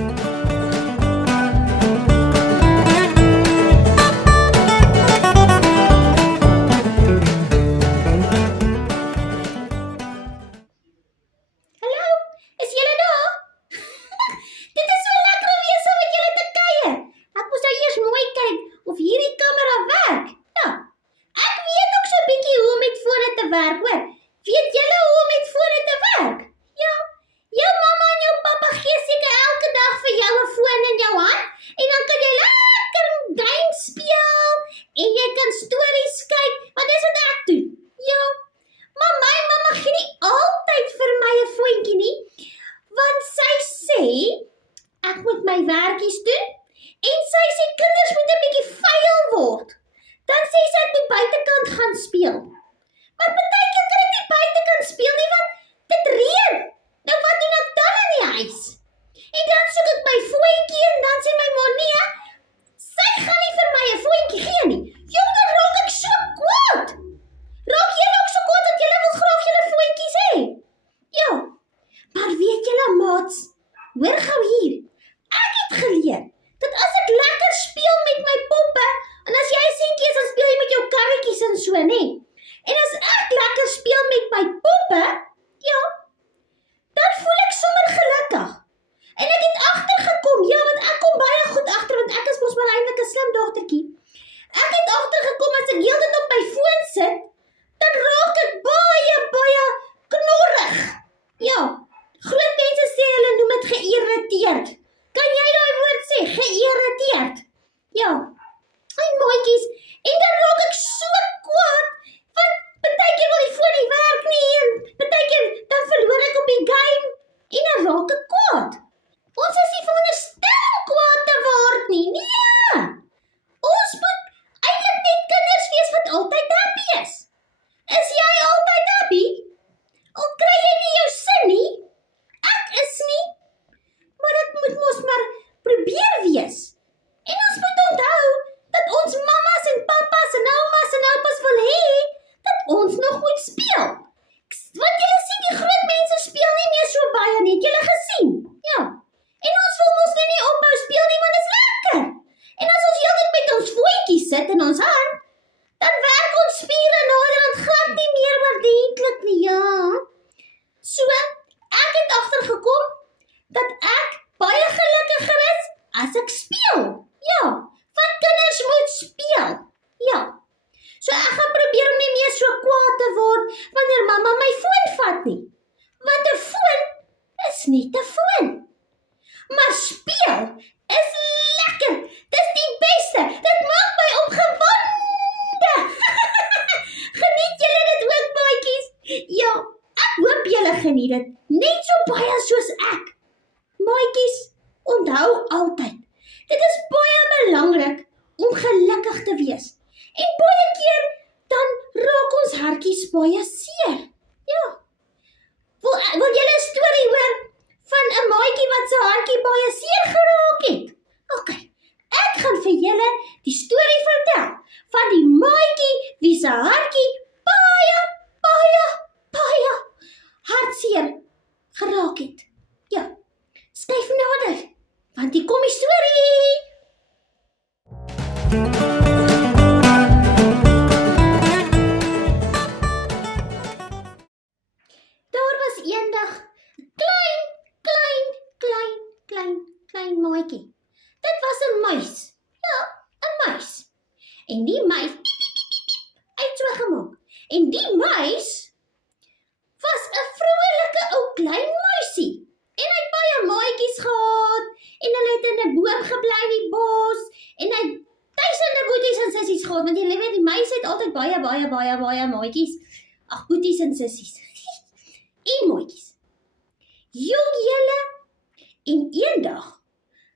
Hallo, is julle daar? Dit is so lekker om weer saam met julle te kuier. Ek moes nou eers mooi kyk of hierdie kamera werk. Ja, ek weet ook so 'n bietjie hoe om met fone te werk, hoor. Weet julle hoe om met fone te werk? Ja, jou mamma en jou pappa gee seker elke dag vir jou 'n foon in jou hand en dan kan jy lekker game speel en jy kan stories kyk, want dis wat ek doen. Ja, maar my mamma gee nie altyd vir my 'n foontjie nie, want sy sê ek moet my werkies doen en sy sê kinders moet 'n bietjie vuil word. Dan sê sy ek moet buitekant gaan speel. Maar partykeer kan ek nie buitekant speel nie, want dit reën. Nou wat doen ek dan in die huis? En dan soek ek my foontjie en dan sê my ma nee, sy gaan nie vir my 'n foontjie gee nie. Jong, dan raak ek so kwaad. Raak julle ook so kwaad dat julle wil graag julle foontjies hê? Ja, maar weet julle maats, hoor gou hier. Ek het geleer dat as ek lekker speel met my poppe, en as jy 'n seentjie is, dan speel jy met jou karretjies en so, nê? En as ek lekker speel met my poppe, ja, dan voel ek sommer gelukkig. En ek het agtergekom, ja, want ek kom baie goed agter, want ek is mos maar eintlik 'n slim dogtertjie. Ek het agtergekom as ek heeltyd op my foon sit, dan raak ek baie knorrig. Ja, groot mense sê hulle noem dit geïrriteerd. Kan jy daai woord sê, geïrriteerd? Ja, en maatjies, en dan raak ek so kwaad, want partykeer wil die foon nie werk nie, en partykeer dan verloor ek op die game, en dan raak ek kwaad. Ons is nie veronderstel om kwaad te word nie, nee! Ons moet eintlik net kinders wees wat altyd happy is. Is jy altyd happy? Al kry jy nie jou sin nie, ek is nie, maar ek moet mos maar probeer wees. En ons moet onthou dat ons mammas en pappas en oumas en oupas wil hê dat ons nog moet speel. Want julle sien die groot mense speel nie meer so baie nie, het julle gesien? Ja. En ons wil mos nie ophou speel nie, want dit is lekker. En as ons heeltyd met ons voetjies sit in ons hand, dan werk ons spiere naderhand glad nie meer oordentlik nie, ja. So, ek het agtergekom dat ek baie gelukkiger is as ek speel. Ja, want kinders moet speel. Ja. So ek gaan probeer om nie meer so kwaad te word wanneer mamma my foon vat nie. Want 'n foon is net 'n foon. Maar speel is lekker. Dis die beste. Dit maak my opgewonde. Geniet julle dit ook, maatjies? Ja, ek hoop julle geniet dit net so baie soos ek. Maatjies, onthou altyd, dit is baie belangrik om gelukkig te wees. En baie keer dan raak ons hartjies baie seer. Ja. Wil julle 'n storie hoor van 'n maatjie wat sy hartjie baie seer geraak het? OK, ek gaan vir julle die storie vertel van die maatjie wie se hartjie baie hartseer geraak het. Ja, skuif nader, want hier kom die storie. Daar was eendag 'n klein maatjie. Dit was 'n muis. Ja, 'n muis. En die muis het so gemaak. En die muis was 'n vrolike ou klein muisie. En hy het baie maatjies gehad en hulle het in 'n boom gebly in die bos en hy het duisende boeties en sissies gehad, want jy weet die muis het altyd baie maatjies. Ag, boeties en sissies. En maatjies. Jong julle, en eendag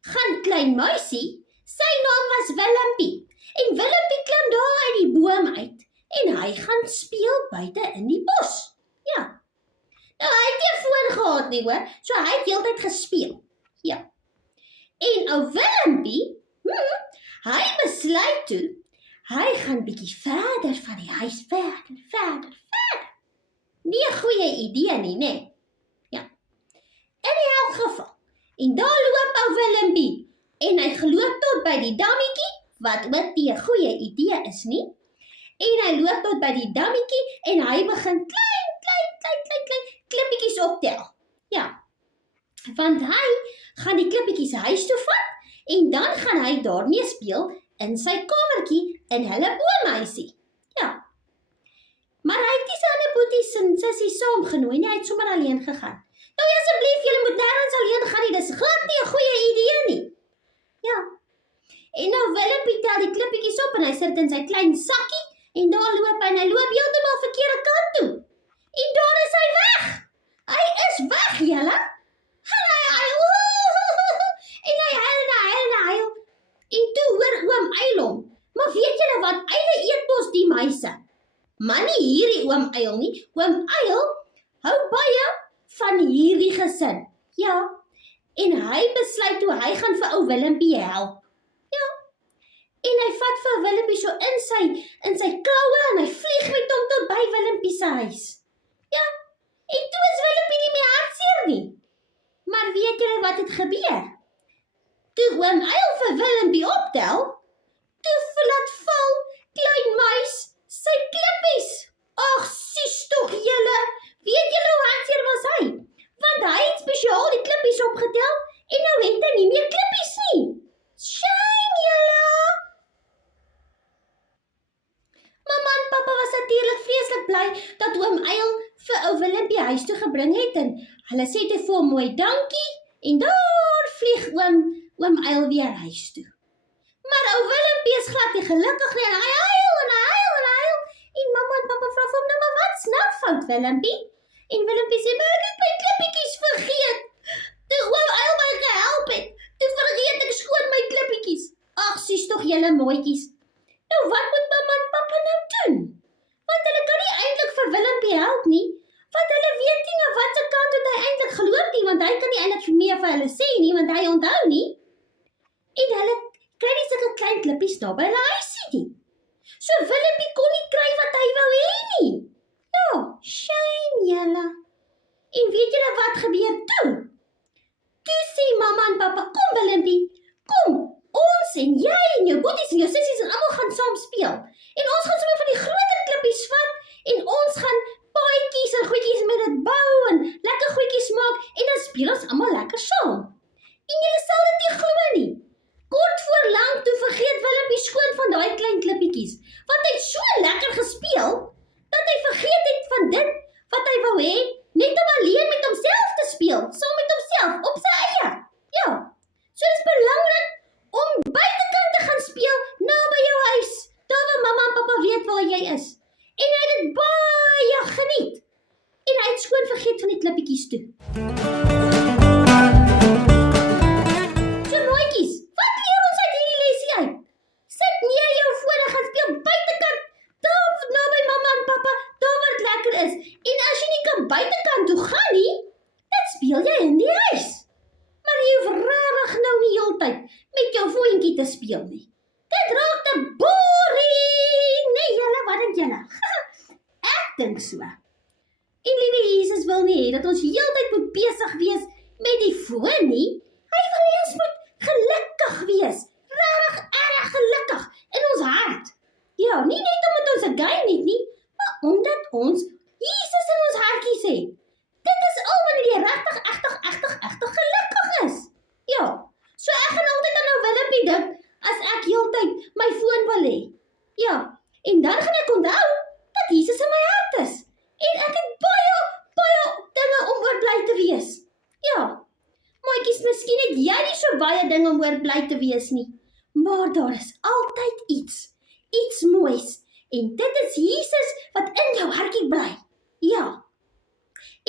gaan klein muisie, sy naam was Willempie, en Willempie klim daar uit die boom uit, en hy gaan speel buite in die bos. Ja. Nou, hy het nie 'n foon gehad nie, hoor, so hy het heeltyd gespeel. Ja. En ou Willempie, hy besluit toe, hy gaan bietjie verder van die huis, verder. Nie 'n goeie idee nie, né? Ja. In elk geval, en daar loop ou ou Willempie. En hy geloop tot by die dammetjie, wat ook nie 'n goeie idee is nie. En hy loop tot by die dammetjie en hy begin klein klippietjies optel. Ja, want hy gaan die klippietjies huis toe vat en dan gaan hy daarmee speel in sy kamertjie in hulle boomhuisie. Ja. Maar hy het nie sy ander boeties en sissies saamgenooi nie, hy het sommer alleen gegaan. Nou asseblief, julle moet nêrens alleen gaan nie, dis glad nie 'n goeie idee nie. Ja. En nou Willempie tel die klippietjies op en hy sit in sy klein sakkie en daar loop hy en hy loop heeltemal verkeerde kant toe. En daar is hy weg. Hy is weg, julle. En hy huil. En hy huil. En toe hoor oom Uil hom. Maar weet julle wat? Uile eet mos die muise. Maar nie hierdie oom Uil nie. Oom Uil hou baie van hierdie gesin. Ja. En hy besluit toe hy gaan vir ou Willempie help. Ja. En hy vat vir Willempie so in sy kloue en hy vlieg met hom tot by Willempie se huis. Ja. En toe is Willempie nie meer hartseer nie. Maar weet julle wat het gebeur? Toe oom Uil vir Willempie optel, toe laat val klein muis sy klippies. Ag, sies tog julle. Weet julle hoe hartseer was hy? Want hy het spesiaal die klippies opgetel en nou het hy nie meer klippies nie. Shame julle! Mamma en pappa was natuurlik vreeslik bly dat oom Uil vir ou Willempie huis toe gebring het en hulle sê toe vir hom mooi dankie en daar vlieg oom Uil weer huis toe. Maar ou Willempie is glad nie gelukkig nie en hy huil. En mamma en pappa vra vir hom nou maar wat's nou fout Willempie? En Willempie sê, maar ek het my klippietjies vergeet. Toe oom Uil my gehelp het, toe vergeet ek skoon my klippietjies. Ag, sies tog julle mooitjies. Nou wat moet mamma en pappa nou doen? Want hulle kan nie eintlik vir Willempie help nie, want hulle weet nie na watter kant het hy eintlik geloop nie, want hy kan nie eintlik meer vir hulle sê nie, want hy onthou nie. En hulle kry nie sulke klein klippies daar by hulle huisie nie. So Willempie kon nie kry wat hy wou hê nie. Ja, shame julle. En weet julle wat gebeur toe? Toe sê mamma en pappa, kom Willempie, kom, ons en jy en jou boeties en jou sissies en almal gaan saam speel. En ons gaan sommer van die groter klippies vat en ons gaan paadjies en goedjies met dit bou en lekker goedjies maak en dan speel ons almal lekker saam. En julle sal dit nie glo nie. Kort voor lank toe vergeet Willempie skoon van daai klein klippietjies, want hy het so lekker gespeel dat hy vergeet het van dit wat hy wou hê, net om alleen met homself te speel, saam met homself, op sy eie. Ja, so is belangrik om buitekant te gaan speel, naby jou huis, daar waar mamma en pappa weet waar jy is. En hy het dit baie geniet. En hy het skoon vergeet van die klippietjies toe. So mooietjies, wat leer ons uit hierdie lesie uit? Sit neer jou foon en gaan speel buitekant, daar naby mamma en pappa, daar waar dit lekker is. En as jy nie kan buitekant toe gaan nie, dan speel jy in die huis. Maar jy hoef regtig nou nie heeltyd met jou voetjie te speel nie. Dit raak te boring. Nee, julle, wat dink julle? Ek dink so. En liewe Jesus wil nie hê dat ons heeltyd moet besig wees met die foon nie. Hy wil hê ons moet gelukkig wees. Regtig erg gelukkig in ons hart. Ja, nie net omdat ons 'n game het nie, maar omdat ons Jesus in ons hartjies het. Dit is al wanneer jy regtig gelukkig is. Ja, so ek gaan altyd aan nou Willempie dink as ek heeltyd my foon wil hê. Ja, en dan gaan ek onthou dat Jesus in my hart is. En ek het baie dinge om oor bly te wees. Ja, maatjies, miskien het jy nie so baie dinge om oor bly te wees nie. Maar daar is altyd iets moois. En dit is Jesus wat in jou hartjie bly. Ja.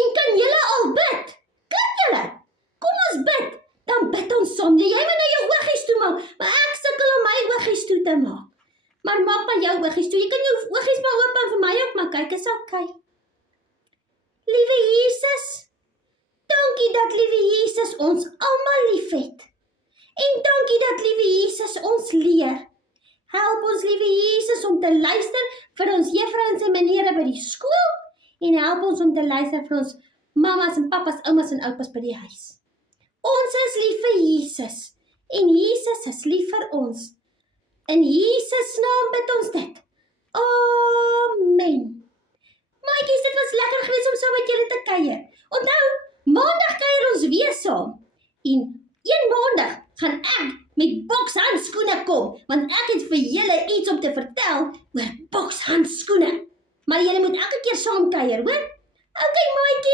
En kan julle al bid? Kan julle? Kom ons bid. Dan bid ons saam. Jy moet nou jou oogies toe maak, maar ek sukkel om my oogies toe te maak. Maar maak maar jou oogies toe. Jy kan jou oogies maar oop en vir my ook maar kyk, is okay. Liewe Jesus, dankie dat liewe Jesus ons almal liefhet. En dankie dat liewe Jesus ons leer. Help ons liewe Jesus om te luister vir ons juffrouens en menere by die skool en help ons om te luister vir ons mammas en pappas, oumas en oupas by die huis. Ons is lief vir Jesus. Jesus. En Jesus is lief vir ons. In Jesus naam bid ons dit. Amen. Maatjies, dit was lekker geweest om saam met julle te kuier. Onthou, maandag kuier ons weer saam. En een maandag gaan ek met bokshandskoene kom, want ek het vir julle iets om te vertel oor bokshandskoene. Maar julle moet elke keer saam kuier, hoor? Okay, maatjies.